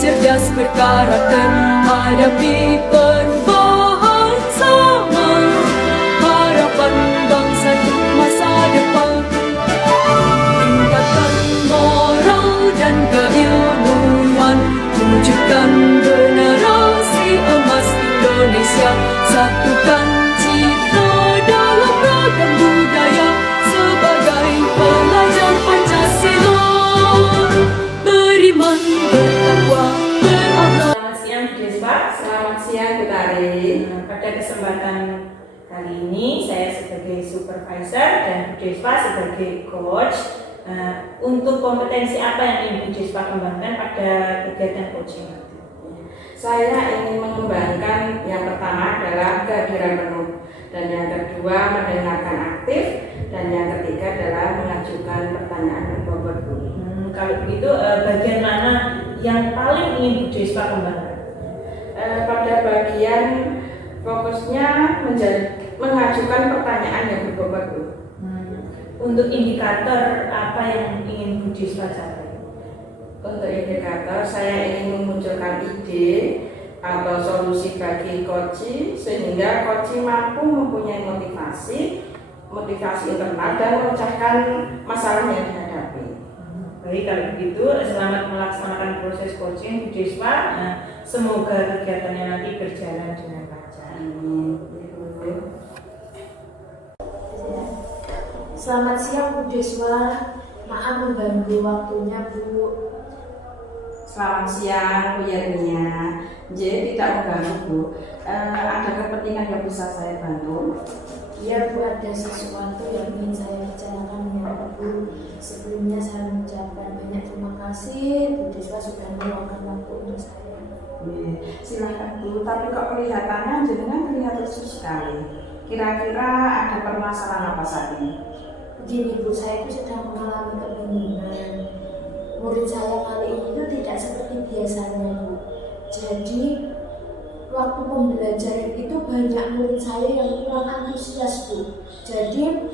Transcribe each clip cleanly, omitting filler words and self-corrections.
cerdas berkarakter, hadapi perubahan zaman, harapan bangsa untuk masa depan. Tingkatkan moral dan keilmuan, wujudkan generasi emas Indonesia. Satukan cita dalam ragam budaya sebagai pelajar Pancasila. Beriman, bertakwa, berakhlak. Selamat siang Bu Despa. Selamat siang Bu Tari. Pada kesempatan kali ini saya sebagai supervisor dan Bu Despa sebagai coach. Untuk kompetensi apa yang ingin Bu Despa kembangkan pada kegiatan coaching? Saya ingin mengembangkan yang pertama adalah kehadiran penuh, dan yang kedua mendengarkan aktif, dan yang ketiga adalah mengajukan pertanyaan berbobot Bu. Kalau begitu bagian mana yang paling ingin Bu Despa kembangkan? Pada bagian fokusnya mengajukan pertanyaan yang berbobot Bu. Untuk indikator apa yang ingin Bu Despa capai? Untuk indikator, saya ingin memunculkan ide atau solusi bagi koci sehingga koci mampu mempunyai motivasi internal dan memecahkan masalah yang dihadapi. Baik, kalau begitu selamat melaksanakan proses coaching Bu Despa. Semoga kegiatannya nanti berjalan dengan lancar. Selamat siang Bu Despa, maaf mengganggu waktunya Bu. Selamat siang Bu Yernia. Jadi tidak mengganggu Bu. Ada kepentingan yang bisa saya bantu? Iya Bu, ada sesuatu yang ingin saya bicarakan dengan Bu. Sebelumnya saya mengucapkan banyak terima kasih Bu Despa sudah meluangkan waktu untuk saya. Silahkan Bu, tapi kok kelihatannya jenengan terlihat lesu sekali. Kira-kira ada permasalahan apa saat ini? Begini Bu, saya itu sedang mengalami kebingungan. Murid saya kali ini itu tidak seperti biasanya Bu. Jadi waktu pembelajaran itu banyak murid saya yang kurang antusias Bu. Jadi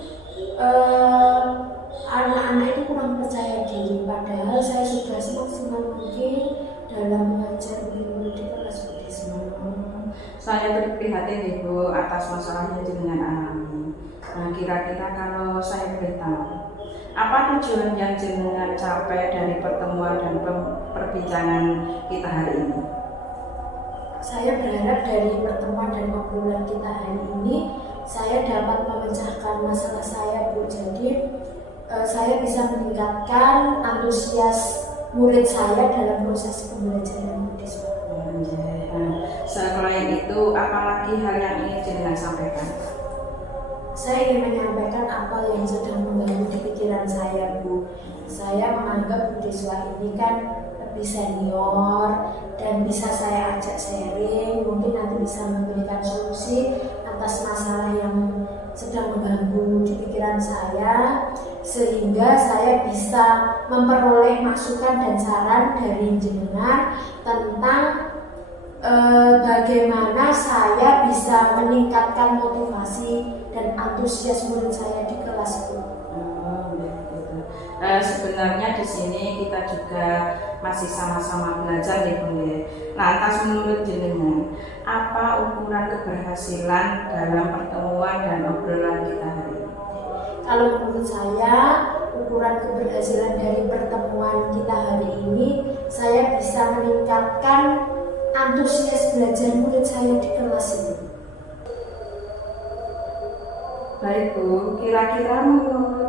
anak-anak itu kurang percaya diri. Padahal saya sudah semaksimal mungkin dalam mengajar murid di kelas Bu Despa. Saya berprihatin Ibu atas masalah yang jenengan alami. Nah, kira-kira kalau saya boleh tahu, apa tujuan yang jenengan capai dari pertemuan dan perbincangan kita hari ini? Saya berharap dari pertemuan dan obrolan kita hari ini saya dapat memecahkan masalah saya Bu. Jadi saya bisa meningkatkan antusias murid saya dalam proses pembelajaran Bu Despa. Selain itu, apalagi hal yang ingin jenengan sampaikan? Saya ingin menyampaikan apa yang sedang mengganggu di pikiran saya Bu. Saya menganggap Bu Despa ini kan lebih senior dan bisa saya ajak sharing, mungkin nanti bisa memberikan solusi atas masalah yang sedang mengganggu di pikiran saya, sehingga saya bisa memperoleh masukan dan saran dari jenengan tentang bagaimana saya bisa meningkatkan motivasi dan antusias murid saya di kelas Bu. Sebenarnya di sini kita juga masih sama-sama belajar ya Bu. Lantas menurut jenengan, apa ukuran keberhasilan dalam pertemuan dan obrolan kita hari ini? Kalau menurut saya, ukuran keberhasilan dari pertemuan kita hari ini, saya bisa meningkatkan antusias belajar murid saya di kelas ini. Baik Bu, kira-kira menurut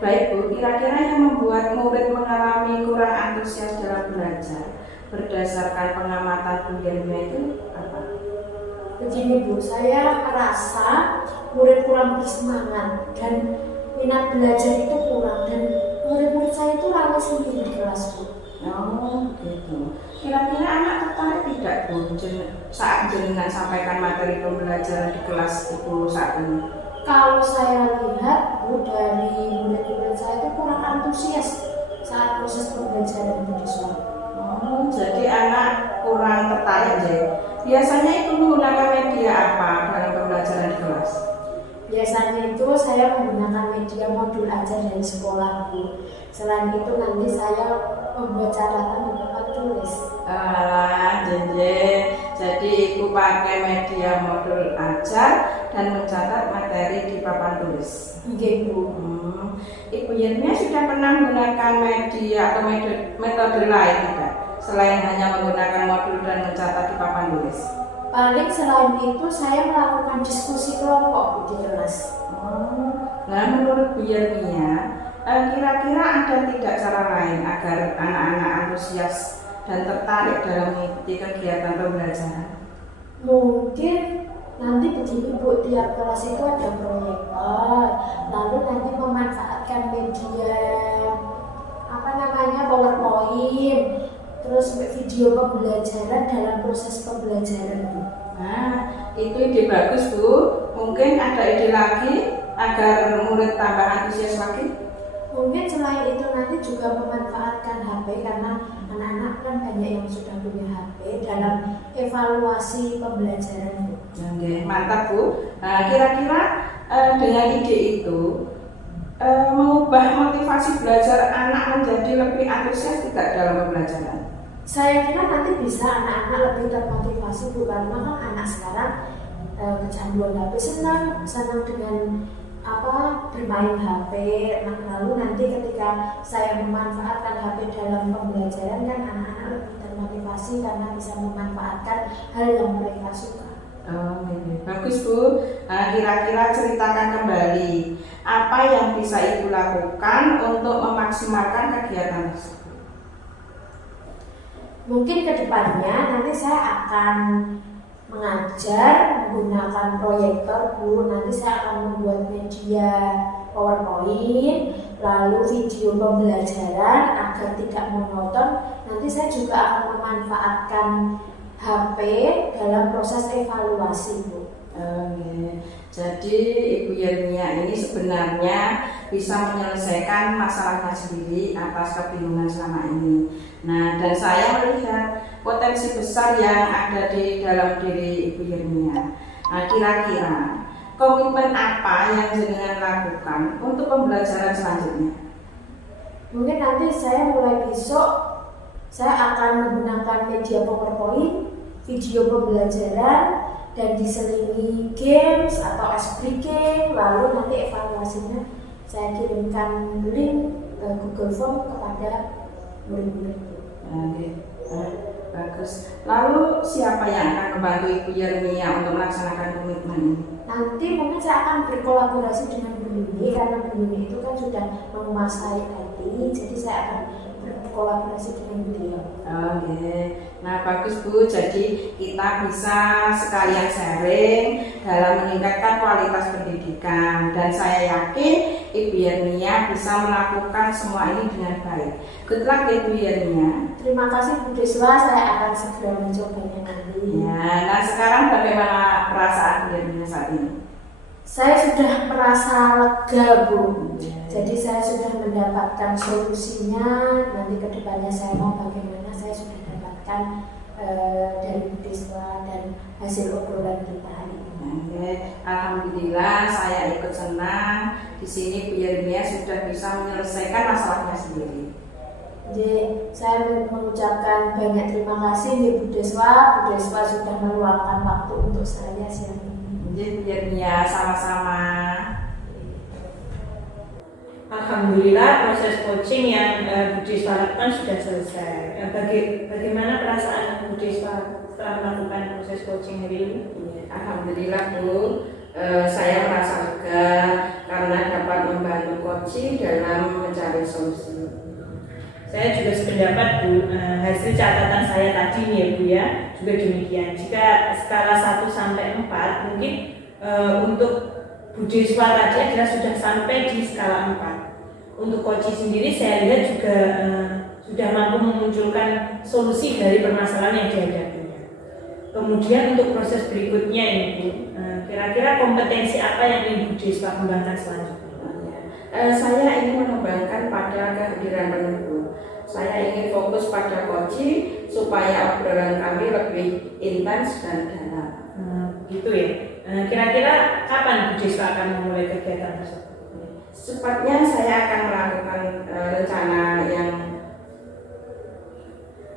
Baik Bu, kira-kira yang membuat murid mengalami kurang antusias dalam belajar berdasarkan pengamatan Bu Yernia itu apa? Begini Bu, saya merasa murid kurang bersemangat dan minat belajar itu kurang, dan murid-murid saya itu lama sendiri di kelas Bu. Oh gitu. Kira-kira anak tertarik tidak Bu saat jenengan sampaikan materi pembelajaran di kelas Ibu saat ini? Kalau saya lihat Bu, dari murid-murid saya itu kurang antusias saat proses pembelajaran Bu Despa. Oh, jadi anak kurang tertarik ya. Biasanya itu menggunakan media apa dalam pembelajaran di kelas? Biasanya itu saya menggunakan media modul ajar dari sekolah, Bu. Selain itu nanti saya membuat catatan di papan tulis. Alah, jadi ibu pakai media modul ajar dan mencatat materi di papan tulis. Nggih, Bu. Ibu Yernia sudah pernah menggunakan media atau metode lain tidak? Selain hanya menggunakan modul dan mencatat di papan tulis. Paling selain itu saya melakukan diskusi kelompok, Bu, di kelas. Nah, menurut Bu Yernia, kira-kira ada tidak cara lain agar anak-anak antusias dan tertarik dalam mengikuti kegiatan pembelajaran? Mungkin nanti begini, Bu, tiap kelas itu ada proyektor, lalu nanti memanfaatkan media PowerPoint, terus video pembelajaran dalam proses pembelajaran, Bu. Nah, itu ide bagus, Bu. Mungkin ada ide lagi agar murid tambah antusias lagi? Mungkin selain itu nanti juga memanfaatkan HP, karena anak-anak kan banyak yang sudah punya HP dalam evaluasi pembelajaran, Bu. Oke, mantap, Bu. Nah, kira-kira dengan ide itu mengubah motivasi belajar anak menjadi lebih antusias tidak dalam pembelajaran? Saya kira nanti bisa anak-anak lebih termotivasi, Bu, karena kan anak sekarang kecanduan HP, senang dengan bermain HP. Nah, lalu nanti ketika saya memanfaatkan HP dalam pembelajaran kan anak-anak lebih termotivasi karena bisa memanfaatkan hal yang mereka suka. Oh, bagus, Bu. Nah, kira-kira ceritakan kembali apa yang bisa Ibu lakukan untuk memaksimalkan kegiatan tersebut. Mungkin kedepannya nanti saya akan mengajar menggunakan proyektor, Bu. Nanti saya akan membuat media PowerPoint, lalu video pembelajaran agar tidak monoton. Nanti saya juga akan memanfaatkan HP dalam proses evaluasi, Bu. Jadi Ibu Yernia ini sebenarnya bisa menyelesaikan masalahnya sendiri atas kebingungan selama ini. Nah, dan saya melihat potensi besar yang ada di dalam diri Ibu Yernia. Nah, kira-kira komitmen apa yang jenengan lakukan untuk pembelajaran selanjutnya? Mungkin nanti saya mulai besok saya akan menggunakan media PowerPoint, video pembelajaran, dan diselingi games atau ice breaking. Lalu nanti evaluasinya saya kirimkan link Google Form kepada murid-murid. Bagus. Lalu siapa yang akan membantu Ibu Yernia untuk melaksanakan komitmen ini? Nanti mungkin saya akan berkolaborasi dengan Bu Yuni, karena Bu Yuni itu kan sudah menguasai IT, jadi saya akan berkolaborasi dengan beliau. Oke. Nah, bagus, Bu. Jadi kita bisa sekalian sharing dalam meningkatkan kualitas pendidikan, dan saya yakin Ibu Yernia bisa melakukan semua ini dengan baik. Good luck, Ibu Yernia. Terima kasih, Bu Deswa, saya akan segera mencobanya nanti. Ya, nah sekarang bagaimana perasaan Bu Yernia saat ini? Saya sudah merasa lega, Bu. Jadi saya sudah mendapatkan solusinya. Nanti kedepannya saya mau bagaimana, saya sudah dapatkan dari Bu Deswa dan hasil obrolan kita hari ini. Oke, alhamdulillah saya ikut senang. Di sini Bu Yernia sudah bisa menyelesaikan masalahnya sendiri. Jadi saya mengucapkan banyak terima kasih ya Bu Deswa. Bu Deswa sudah meluangkan waktu untuk saya siang ini. Jadi Bu Yernia sama-sama. Alhamdulillah proses coaching yang Bu Deswa lakukan sudah selesai. Bagaimana perasaan Bu Deswa setelah melakukan proses coaching hari ini? Alhamdulillah, Bu, saya merasa lega karena dapat membantu coaching dalam mencari solusi. Saya juga sependapat, Bu. Hasil catatan saya tadi nih ya, Bu, ya, juga demikian. Jika skala 1 sampai 4, mungkin untuk Bu Deswa tadi adalah sudah sampai di skala 4. Untuk coaching sendiri saya lihat juga sudah mampu memunculkan solusi dari permasalahan yang dihadapinya. Kemudian untuk proses berikutnya ini, Bu, kira-kira kompetensi apa yang ingin Bu Deswa kembangkan selanjutnya? Saya ingin mengembangkan pada kehadiran penuh. Saya ingin fokus pada coaching supaya obrolan kami lebih intens dan dalam. begitu ya. Kira-kira kapan Bu Jeswa akan memulai kegiatan tersebut? Secepatnya saya akan melakukan rencana yang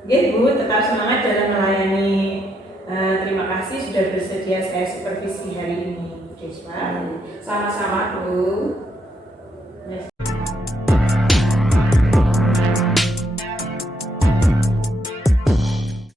Oke Bu, tetap semangat dalam melayani. Terima kasih sudah bersedia saya supervisi hari ini Bu Jeswa. sama-sama Bu.